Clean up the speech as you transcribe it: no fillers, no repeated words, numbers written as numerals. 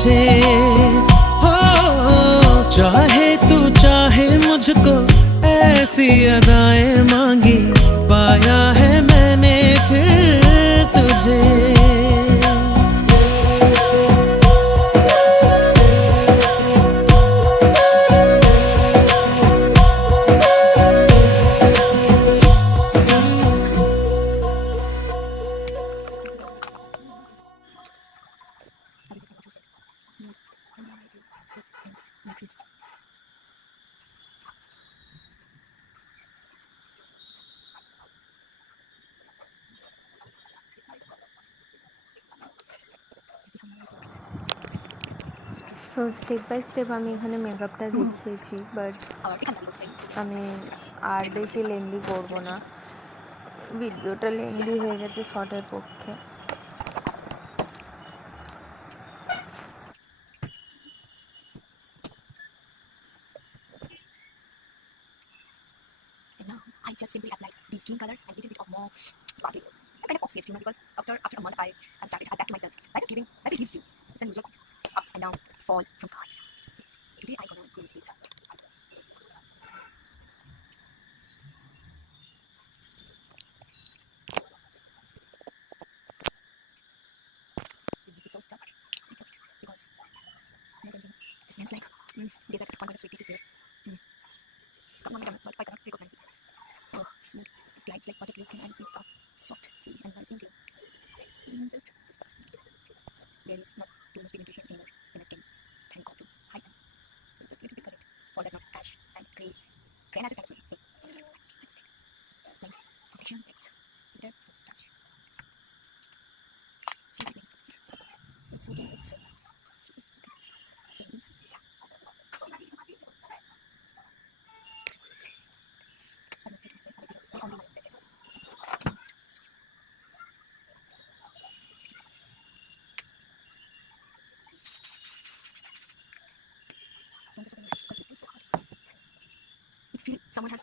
तुझे। हो चाहे तू चाहे मुझको, ऐसी अदाएं मांगी, पाया है मैंने फिर तुझे। সো স্টেপ বাই স্টেপ আমি এখানে মেকআপটা দেখিয়েছি, বাট আমি আর বেশি লেন্দি করবো না, ভিডিওটা লেন্দি হয়ে গেছে শর্টের পক্ষে। I just simply applied the skin color and a little bit of more sparkly. I'm kind of obsessed, because after a month I started to adapt to myself. Life gives you. It's unusual ups and downs fall from sky. Today I gonna use this. This is so stuck. Because it smells like there's one kind of sweet dish is there. It's got one kind, but I cannot recognize it. Oh, it's smooth. It glides like butter close to my feet are soft, chewy, and nice and clean. Just disgusting. There is not too much pigmentation anymore in my skin. Thank God to hide them. Just a little bit correct. For that, not ash and gray. Gray as a type of skin. Like foundation, it's either touch. So again, it's so nice. It feels someone has